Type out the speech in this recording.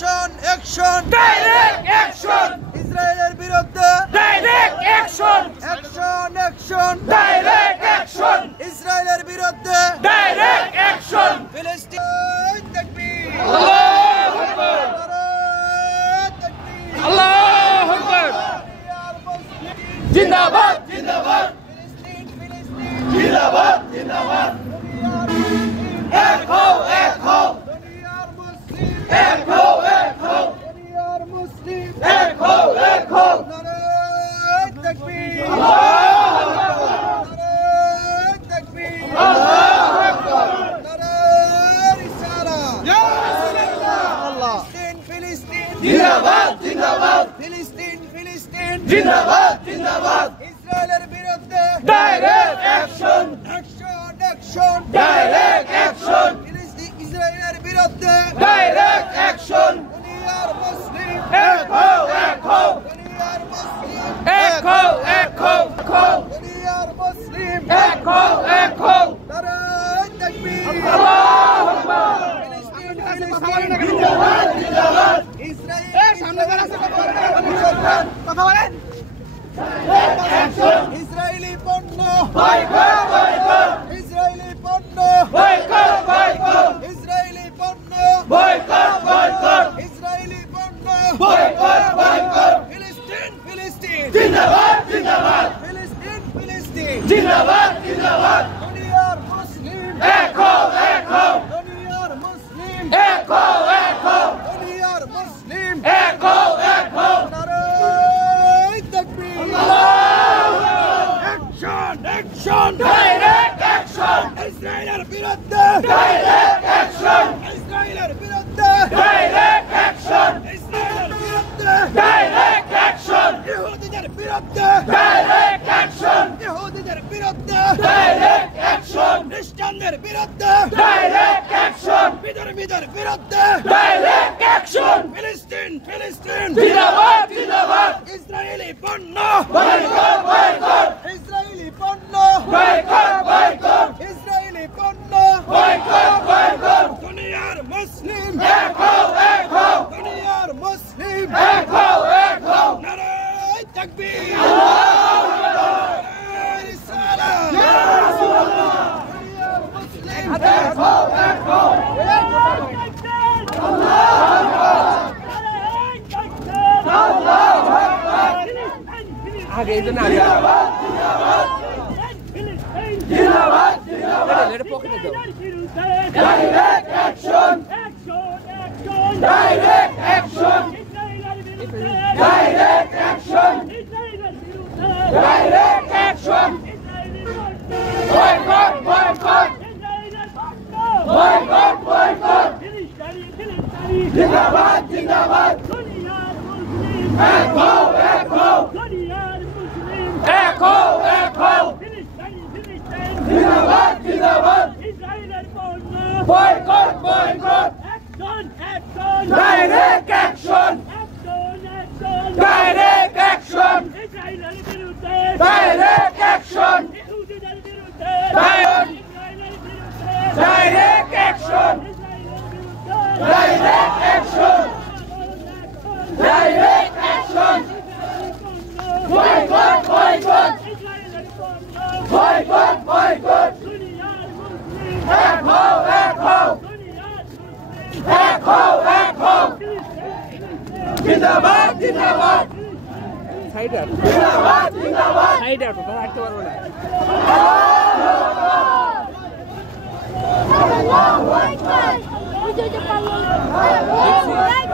Action action direct action ইসরায়েলের বিরুদ্ধে direct action action action direct action ইসরায়েলের বিরুদ্ধে ডাইরেক্ট অ্যাকশন ফিলিস্তিন তাকবীর আল্লাহু আকবার নারায়ে তাকবীর আল্লাহু আকবার জিন্দাবাদ জিন্দাবাদ ফিলিস্তিন ফিলিস্তিন জিন্দাবাদ জিন্দাবাদ এক হও দুনিয়ার মুসলিম এক হও দুনিয়ার মুসলিম এক হও নারায়ে তাকবীর আল্লাহু আকবার নারায়ে তাকবীর আল্লাহু আকবার নারায়ে রিসালাহ ইয়া রাসূলুল্লাহ আল্লাহ ফিলিস্তিন জিন্দাবাদ জিন্দাবাদ ফিলিস্তিন ফিলিস্তিন জিন্দাবাদ জিন্দাবাদ ইসরায়েলের বিরুদ্ধে direct action action action direct action ফিলিস্তিন ইসরায়েলের বিরুদ্ধে ডাইরেক্ট অ্যাকশন দুনিয়ার মুসলিম এক হও দুনিয়ার মুসলিম এক হও দুনিয়ার মুসলিম এক হও নারায়ে তাকবীর আল্লাহু আকবার ফিলিস্তিন ফিলিস্তিন জিন্দাবাদ জিন্দাবাদ ইসরায়েল সামনে দাঁড়া কথা বলেন ইসরায়েলি পণ্য বয়কট ইসরায়েলি পণ্য বয়কট ইসরায়েলি পণ্য বয়কট ইসরায়েলি পণ্য বয়কট ফিলিস্তিন ফিলিস্তিন জিন্দাবাদ জিন্দাবাদ ফিলিস্তিন ফিলিস্তিন জিন্দাবাদ জিন্দাবাদ দুনিয়ার মুসলিম এক হও দুনিয়ার মুসলিম এক হও দুনিয়ার মুসলিম এক হও নারায়ে তাকবীর অ্যাকশন অ্যাকশন ডাইরেক্ট অ্যাকশন ইসরায়েলের বিরুদ্ধে ডাইরেক্ট অ্যাকশন ইসরায়েলের বিরুদ্ধে ডাইরেক্ট অ্যাকশন ইসরায়েলের বিরুদ্ধে ডাইরেক্ট অ্যাকশন ইহুদিদের বিরুদ্ধে ডাইরেক্ট অ্যাকশন ইহুদিদের বিরুদ্ধে ডাইরেক্ট অ্যাকশন খ্রিস্টানদের বিরুদ্ধে ডাইরেক্ট অ্যাকশন বিধর্মীদের বিরুদ্ধে ডাইরেক্ট অ্যাকশন ফিলিস্তিন ফিলিস্তিন জিন্দাবাদ জিন্দাবাদ ইসরায়েলি পণ্য বয়কট ইসরায়েলি পণ্য বয়কট ইসরায়েলি পণ্য বয়কট দুনিয়ার মুসলিম এক হও দুনিয়ার মুসলিম এক হও নারায়ে তাকবীর আল্লাহু আকবার নারায়ে রিসালাহ ইয়া রাসূলুল্লাহ দুনিয়ার মুসলিম এক হও আল্লাহু আকবার আল্লাহু আকবার আগে এই জন্য আগে জিন্দাবাদ জিন্দাবাদ জিন্দাবাদ এটা পকেটে দাও direct action direct action direct action direct action boycott জিন্দাবাদ জিন্দাবাদ এক হও জিন্দাবাদ জিন্দাবাদ boycott direct action direct action direct action direct action direct action direct action boycott এক হও জিন্দাবাদ জিন্দাবাদ সাইড আউট জিন্দাবাদ জিন্দাবাদ সাইড আউট তারা হাঁটতে পারবো না Allahu Akbar!